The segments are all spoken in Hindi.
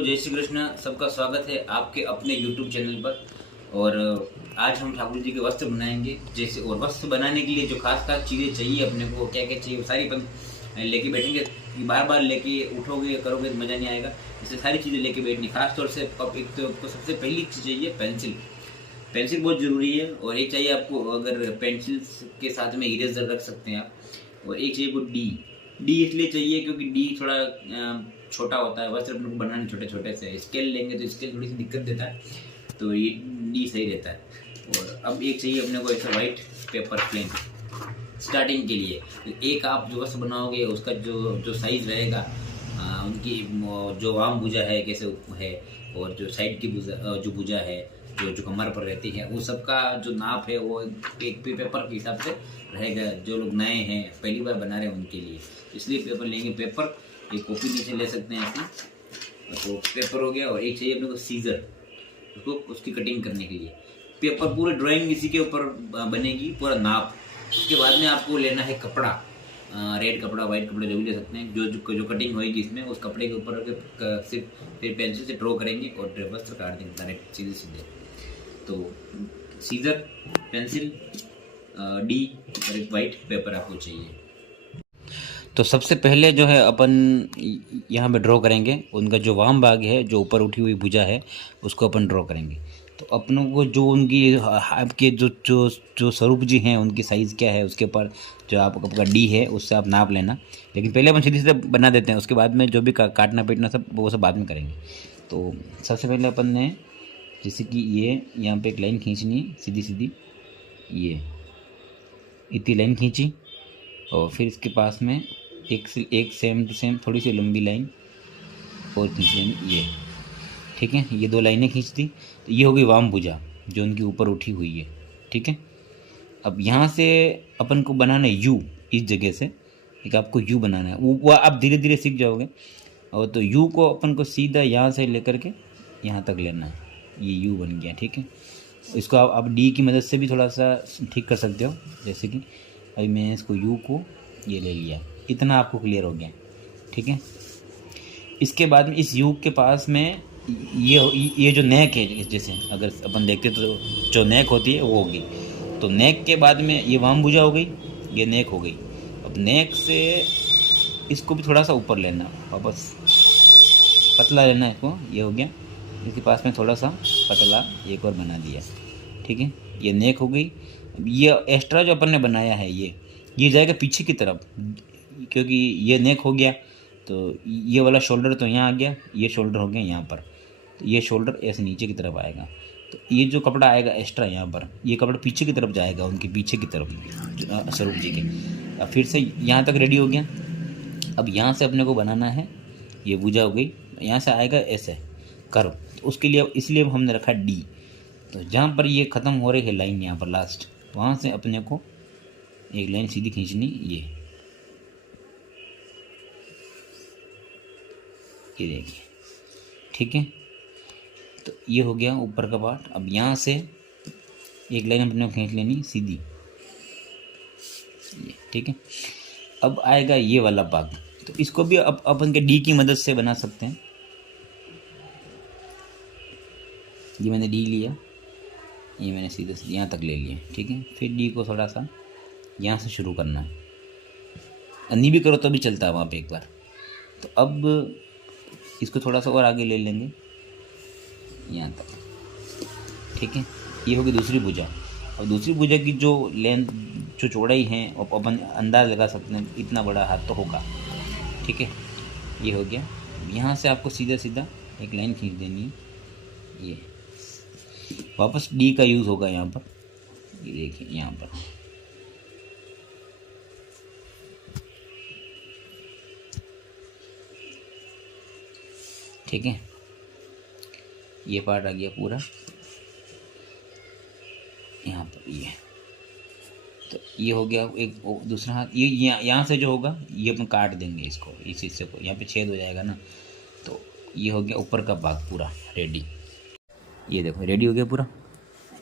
जय श्री कृष्ण। सबका स्वागत है आपके अपने YouTube चैनल पर। और आज हम ठाकुर जी के वस्त्र बनाएंगे। जैसे और वस्त्र बनाने के लिए जो खास खास चीज़ें चाहिए अपने को, क्या क्या चाहिए, वो सारी अपन लेके बैठेंगे। बार बार लेके उठोगे करोगे तो मज़ा नहीं आएगा। इससे सारी चीज़ें लेके बैठनी। खास तौर से अब एक तो आपको सबसे पहली चीज़ चाहिए पेंसिल। पेंसिल बहुत ज़रूरी है। और एक चाहिए आपको, अगर पेंसिल के साथ में इरेजर रख सकते हैं आप। और एक चाहिए वो डी इसलिए चाहिए क्योंकि डी थोड़ा छोटा होता है। वस्त्र अपने को बनाने छोटे छोटे से। स्केल लेंगे तो स्केल थोड़ी सी दिक्कत देता है, तो ये डी सही रहता है। और अब एक चाहिए अपने को ऐसा वाइट पेपर प्लेन स्टार्टिंग के लिए। तो एक आप जो वस्त्र बनाओगे उसका जो साइज रहेगा, उनकी जो वाम भुजा है कैसे है, और जो साइड की जो भुजा है, जो कमर पर रहती है, वो सबका जो नाप है वो एक पेपर के हिसाब से रहेगा। जो लोग नए हैं पहली बार बना रहे हैं उनके लिए, इसलिए पेपर लेंगे। पेपर एक कॉपी नीचे ले सकते हैं ऐसे। तो पेपर हो गया। और एक चाहिए अपने को सीजर, उसको उसकी कटिंग करने के लिए। पेपर पूरे ड्राइंग इसी के ऊपर बनेगी, पूरा नाप। उसके बाद में आपको लेना है कपड़ा, रेड कपड़ा, वाइट कपड़ा, जो भी ले सकते हैं। जो कटिंग होगी इसमें, उस कपड़े के ऊपर सिर्फ फिर पेंसिल से ड्रॉ करेंगे और वस्त्र काट देंगे डायरेक्ट सीधे सीधे। तो सीजर, पेंसिल, डी और एक वाइट पेपर आपको चाहिए। तो सबसे पहले जो है अपन यहाँ पे ड्रॉ करेंगे उनका जो वाम भाग है, जो ऊपर उठी हुई भुजा है, उसको अपन ड्रॉ करेंगे। तो अपनों को जो उनकी आपके जो जो जो स्वरूप जी हैं उनकी साइज़ क्या है, उसके ऊपर जो आपका डी है उससे आप नाप लेना। लेकिन पहले अपन सीधे सीधे बना देते हैं, उसके बाद में जो भी काटना पीटना सब वो सब बाद में करेंगे। तो सबसे पहले अपन ने जैसे कि ये यहाँ पे एक लाइन खींचनी सीधी सीधी, ये इतनी लाइन खींची। और फिर इसके पास में एक सेम टू सेम थोड़ी सी लंबी लाइन और खींच लेनी, ये ठीक है। ये दो लाइनें खींच दी। तो ये हो गई वाम भुजा जो उनकी ऊपर उठी हुई है, ठीक है। अब यहाँ से अपन को बनाना है यू। इस जगह से एक आपको यू बनाना है, वो आप धीरे धीरे सीख जाओगे। और तो यू को अपन को सीधा यहाँ से लेकर के यहाँ तक लेना है। ये यू बन गया, ठीक है। इसको आप डी की मदद से भी थोड़ा सा ठीक कर सकते हो। जैसे कि अभी मैंने इसको यू को ये ले लिया, इतना आपको क्लियर हो गया, ठीक है। इसके बाद में इस यू के पास में ये जो नेक है, जैसे अगर अपन देखते तो जो नेक होती है वो होगी। तो नेक के बाद में ये वाम भुजा हो गई, ये नेक हो गई। अब नेक से इसको भी थोड़ा सा ऊपर लेना, वापस पतला लेना इसको, ये हो गया। इसके पास में थोड़ा सा पतला एक और बना दिया, ठीक है। ये नेक हो गई। ये एक्स्ट्रा जो अपन ने बनाया है ये जाएगा पीछे की तरफ, क्योंकि ये नेक हो गया। तो ये वाला शोल्डर तो यहाँ आ गया, ये शोल्डर हो गया यहाँ पर। तो ये शोल्डर ऐसे नीचे की तरफ आएगा। तो ये जो कपड़ा आएगा एक्स्ट्रा यहाँ पर, ये कपड़ा पीछे की तरफ जाएगा, उनके पीछे की तरफ स्वरूप जी के। अब फिर से यहाँ तक रेडी हो गया। अब यहाँ से अपने को बनाना है, ये भुजा हो गई, यहाँ से आएगा ऐसे कर्व। तो उसके लिए इसलिए हमने रखा डी। तो जहाँ पर ये ख़त्म हो रही है लाइन, यहाँ पर लास्ट, वहाँ से अपने को एक लाइन सीधी खींचनी, ये देखिए, ठीक है। तो ये हो गया ऊपर का पार्ट। अब यहाँ से एक लाइन अपने को खींच लेनी सीधी, ये ठीक है। अब आएगा ये वाला भाग। तो इसको भी अपन के डी की मदद से बना सकते हैं। ये मैंने डी लिया, ये मैंने सीधे से यहाँ तक ले लिया, ठीक है। फिर डी को थोड़ा सा यहाँ से शुरू करना है, अन्नी भी करो तो भी चलता है वहाँ पे एक बार। तो अब इसको थोड़ा सा और आगे ले लेंगे यहाँ तक, ठीक है। ये होगी दूसरी भुजा। और दूसरी भुजा की जो लेंथ, जो चौड़ाई है, अपन अंदाज लगा सकते हैं इतना बड़ा हाथ तो होगा, ठीक है। ये हो गया। यहाँ से आपको सीधा सीधा एक लाइन खींच देनी है, ये वापस डी का यूज़ होगा यहाँ पर, ये देखिए यहाँ पर, ठीक है। ये पार्ट आ गया पूरा यहाँ पर, ये तो ये हो गया एक दूसरा हाथ। ये यहाँ से जो होगा ये अपन काट देंगे इसको, इस हिस्से को, यहाँ पे छेद हो जाएगा ना। तो ये हो गया ऊपर का भाग पूरा रेडी। ये देखो रेडी हो गया पूरा।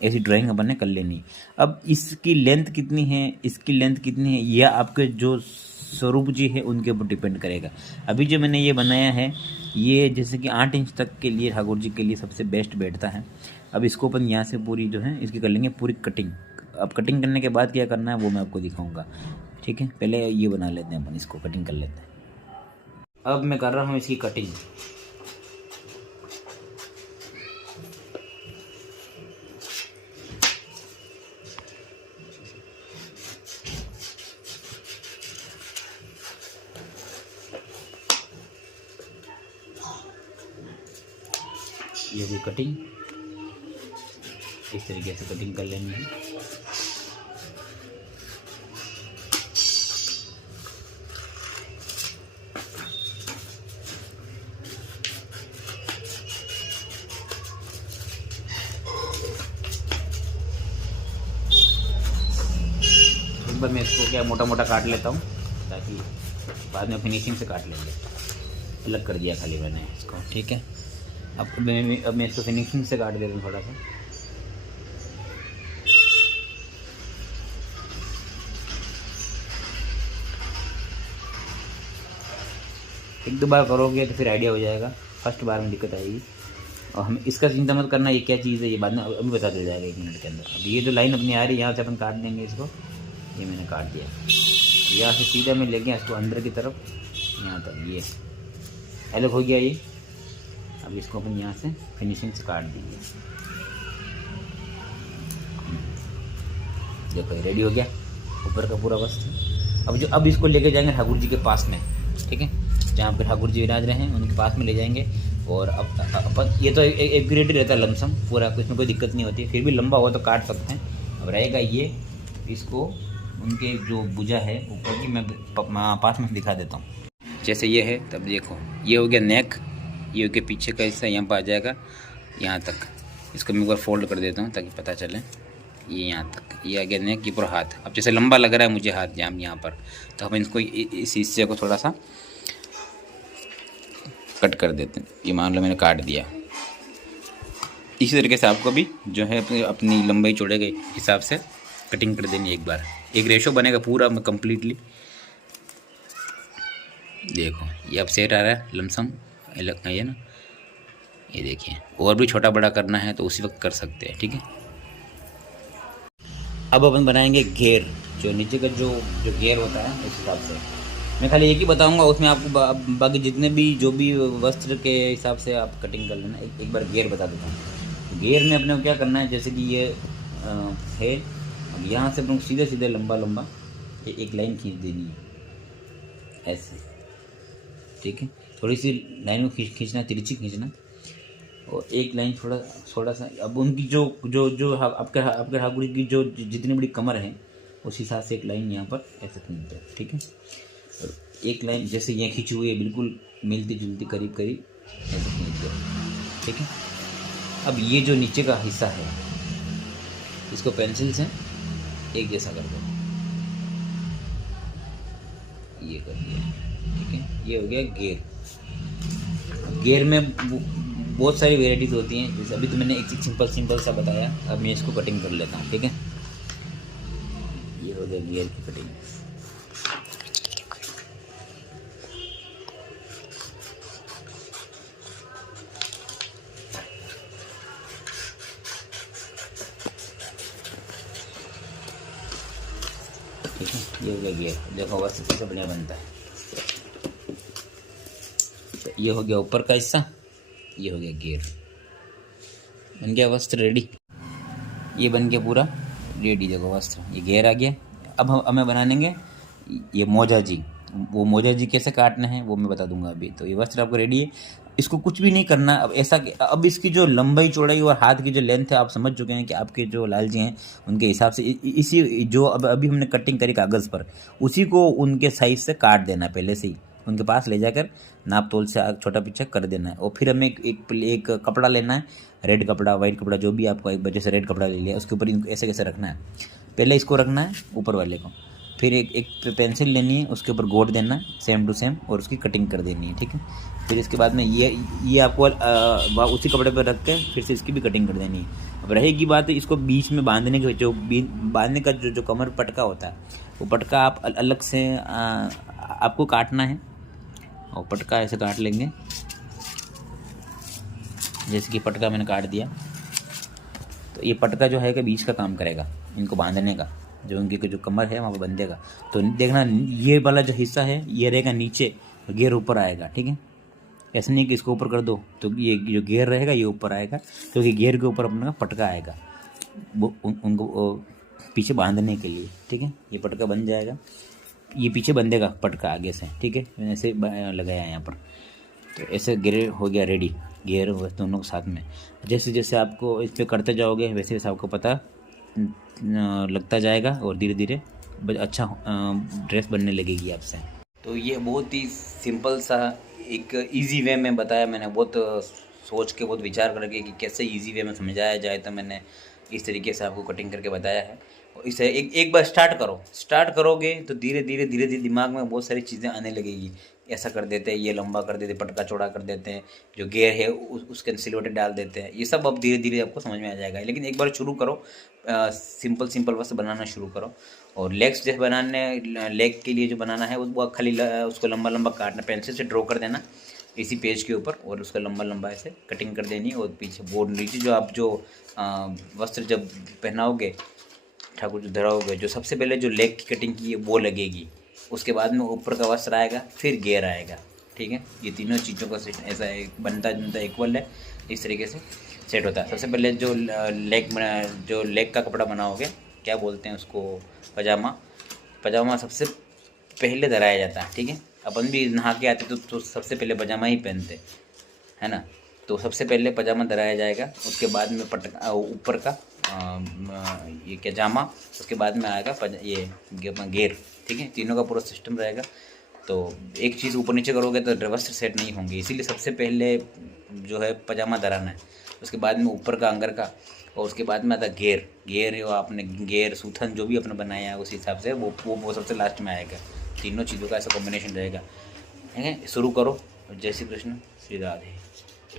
ऐसी ड्राइंग अपन ने कर लेनी। अब इसकी लेंथ कितनी है, इसकी लेंथ कितनी है, यह आपके जो स्वरूप जी है उनके ऊपर डिपेंड करेगा। अभी जो मैंने ये बनाया है ये जैसे कि 8 इंच तक के लिए ठाकुर जी के लिए सबसे बेस्ट बैठता है। अब इसको अपन यहाँ से पूरी जो है इसकी कर लेंगे पूरी कटिंग। अब कटिंग करने के बाद क्या करना है वो मैं आपको दिखाऊंगा, ठीक है। पहले ये बना लेते हैं अपन, इसको कटिंग कर लेते हैं। अब मैं कर रहा हूँ इसकी कटिंग। ये भी कटिंग इस तरीके से कटिंग कर लेनी है। एक बार मैं इसको क्या मोटा मोटा काट लेता हूँ ताकि बाद में फिनिशिंग से काट लेंगे। अलग कर दिया खाली मैंने इसको, ठीक है। अब मैं इसको फिनिशिंग से काट देता हूँ थोड़ा सा। एक दो बार करोगे तो फिर आइडिया हो जाएगा, फर्स्ट बार में दिक्कत आएगी। और हम इसका चिंता मत करना ये क्या चीज़ है, ये बाद में अभी बता दिया जाएगा 1 मिनट के अंदर। अब ये जो लाइन अपनी आ रही है यहाँ से अपन काट देंगे इसको। ये मैंने काट दिया, यहाँ से सीधा मैं ले गया इसको अंदर की तरफ यहाँ तक, ये अलग हो गया ये। अब इसको अपन यहाँ से फिनिशिंग से काट देंगे। देखो रेडी हो गया ऊपर का पूरा वस्त्र। अब इसको लेके जाएंगे ठाकुर जी के पास में, ठीक है, जहाँ पे ठाकुर जी विराज रहे हैं उनके पास में ले जाएंगे। और अब अपन ये तो एक ग्रेड ही रहता है लमसम पूरा, इसमें कोई दिक्कत नहीं होती। फिर भी लंबा हो तो काट सकते हैं। अब रहेगा ये, इसको उनके जो भुजा है ऊपर की मैं पास में दिखा देता हूँ। जैसे ये है तब देखो ये हो गया नेक, ये हो गया पीछे का हिस्सा, यहाँ पर आ जाएगा यहाँ तक। इसको मैं एक बार फोल्ड कर देता हूँ ताकि पता चले। ये यहाँ तक ये आ गया नेक, ये पूरा हाथ। अब जैसे लंबा लग रहा है मुझे हाथ यहाँ पर, तो हम इसको इस हिस्से को थोड़ा सा कट कर देते हैं। ये मान लो मैंने काट दिया। इसी तरीके से आपको भी जो है अपनी लंबाई चौड़े के हिसाब से कटिंग कर देनी एक बार। एक रेशो बनेगा पूरा कम्प्लीटली। देखो ये अब सेट आ रहा है लमसम ये ना, ये देखिए। और भी छोटा बड़ा करना है तो उसी वक्त कर सकते हैं, ठीक है। अब अपन बनाएंगे घेर, जो नीचे का जो घेर होता है उस हिसाब से। मैं खाली एक ही बताऊंगा, उसमें आपको बाकी जितने भी जो भी वस्त्र के हिसाब से आप कटिंग कर लेना। एक बार घेर बता देता हूँ। घेर में अपने को क्या करना है, जैसे कि ये है, अब यहाँ से अपने को सीधे सीधे लंबा लंबा एक लाइन खींच देनी है ऐसे, ठीक है। थोड़ी सी लाइन को खींचना, तिरछी खींचना, और एक लाइन थोड़ा सा। अब उनकी जो जो जो आपके ठाकुर की जो जितनी बड़ी कमर है उस हिसाब से एक लाइन यहाँ पर ऐसे खींचते हैं, ठीक है। और एक लाइन जैसे ये खींची हुई है बिल्कुल मिलती जुलती करीब करीब ऐसे खींच दो, ठीक है। अब ये जो नीचे का हिस्सा है इसको पेंसिल से एक जैसा कर दो, ये कर दिया, ठीक है। ये हो गया घेर। घेर में बहुत सारी वेराइटीज़ होती हैं, जैसे अभी तो मैंने एक सिंपल सा बताया। अब मैं इसको कटिंग कर लेता हूँ, ठीक है। ये हो गया घेर की कटिंग। ठीक है, ये हो गया घेर। देखो वस्त्र कैसे बढ़िया बनता है। ये हो गया ऊपर का हिस्सा, ये हो गया घेर। बन गया वस्त्र रेडी। ये बन गया पूरा रेडी। देखो वस्त्र, ये घेर आ गया। अब हमें बनाएंगे ये मोजा जी। वो मोजा जी कैसे काटना है वो मैं बता दूंगा अभी। तो ये वस्त्र आपको रेडी है, इसको कुछ भी नहीं करना। अब ऐसा अब इसकी जो लंबाई चौड़ाई और हाथ की जो लेंथ है आप समझ चुके हैं कि आपके जो लाल जी हैं उनके हिसाब से इसी जो अभी हमने कटिंग करी कागज़ पर उसी को उनके साइज से काट देना। पहले से ही उनके पास ले जाकर नाप तोल से छोटा पीछा कर देना है। और फिर हमें एक कपड़ा लेना है, रेड कपड़ा वाइट कपड़ा जो भी आपको, एक वजह से रेड कपड़ा ले लिया, उसके ऊपर इनको ऐसे कैसे रखना है। पहले इसको रखना है ऊपर वाले को, फिर एक पेंसिल लेनी है, उसके ऊपर गोट देना है सेम टू सेम और उसकी कटिंग कर देनी है, ठीक है। फिर इसके बाद में ये आपको उसी कपड़े पर रख के फिर से इसकी भी कटिंग कर देनी है। अब रहेगी बात इसको बीच में बांधने की, जो बांधने का जो कमर पटका होता है वो पटका आप अलग से आपको काटना है और पटका ऐसे काट लेंगे। जैसे कि पटका मैंने काट दिया, तो ये पटका जो है कि बीच का काम करेगा इनको बांधने का, जो उनकी जो कमर है वहाँ पर बंधेगा। तो देखना ये वाला जो हिस्सा है ये रहेगा नीचे, गियर ऊपर आएगा, ठीक है। ऐसे नहीं कि इसको ऊपर कर दो तो ये जो गियर रहेगा ये ऊपर आएगा, क्योंकि गियर के ऊपर अपना पटका आएगा वो उनको पीछे बांधने के लिए, ठीक है। ये पटका बन जाएगा, ये पीछे बंधेगा पटका आगे से, ठीक है। मैंने ऐसे लगाया है यहाँ पर। तो ऐसे गियर हो गया रेडी, गियर दोनों के साथ में। जैसे जैसे आपको इस पर करते जाओगे वैसे वैसे आपको पता लगता जाएगा और धीरे धीरे अच्छा ड्रेस बनने लगेगी आपसे। तो ये बहुत ही सिंपल सा एक इजी वे में बताया मैंने, बहुत सोच के बहुत विचार करके कि कैसे इजी वे में समझाया जाए, तो मैंने इस तरीके से आपको कटिंग करके बताया है। और इसे एक बार स्टार्ट करोगे तो धीरे धीरे दिमाग में बहुत सारी चीज़ें आने लगेगी। ऐसा कर देते हैं, ये लंबा कर देते हैं, पटका चौड़ा कर देते हैं, जो गेयर है उसके सिलवटें डाल देते हैं, ये सब अब धीरे धीरे आपको समझ में आ जाएगा। लेकिन एक बार शुरू करो, सिंपल बस बनाना शुरू करो। और लेग्स जैसे बनाने, लेग के लिए जो बनाना है वो खाली उसको लंबा लंबा काटना, पेंसिल से ड्रॉ कर देना इसी पेज के ऊपर, और उसका लंबा लंबा ऐसे कटिंग कर देनी। और पीछे वो नीचे जो आप जो वस्त्र जब पहनाओगे, ठाकुर जो धराओगे, जो सबसे पहले जो लेग की कटिंग की है वो लगेगी, उसके बाद में ऊपर का वस्त्र आएगा, फिर घेर आएगा, ठीक है। ये तीनों चीज़ों का सिस्टम ऐसा बनता इक्वल है, इस तरीके से सेट होता है। सबसे पहले जो लेग का कपड़ा बनाओगे, क्या बोलते हैं उसको, पजामा सबसे पहले धराया जाता है, ठीक है। अपन भी नहा के आते तो सबसे पहले पजामा ही पहनते है ना। तो सबसे पहले पजामा धराया जाएगा, उसके बाद में ऊपर का ये क्या जामा, उसके बाद में आएगा ये घेर, ठीक है। तीनों का पूरा सिस्टम रहेगा। तो एक चीज़ ऊपर नीचे करोगे तो वस्त्र सेट नहीं होंगे, इसीलिए सबसे पहले जो है पजामा धराना है, उसके बाद में ऊपर का अंगर का, और उसके बाद में आता घेर जो आपने घेर सूथन जो भी अपने बनाया है उस हिसाब से वो सबसे लास्ट में आएगा। तीनों चीज़ों का ऐसा कॉम्बिनेशन रहेगा, ठीक है। शुरू करो। जय श्री कृष्ण, श्री राधे।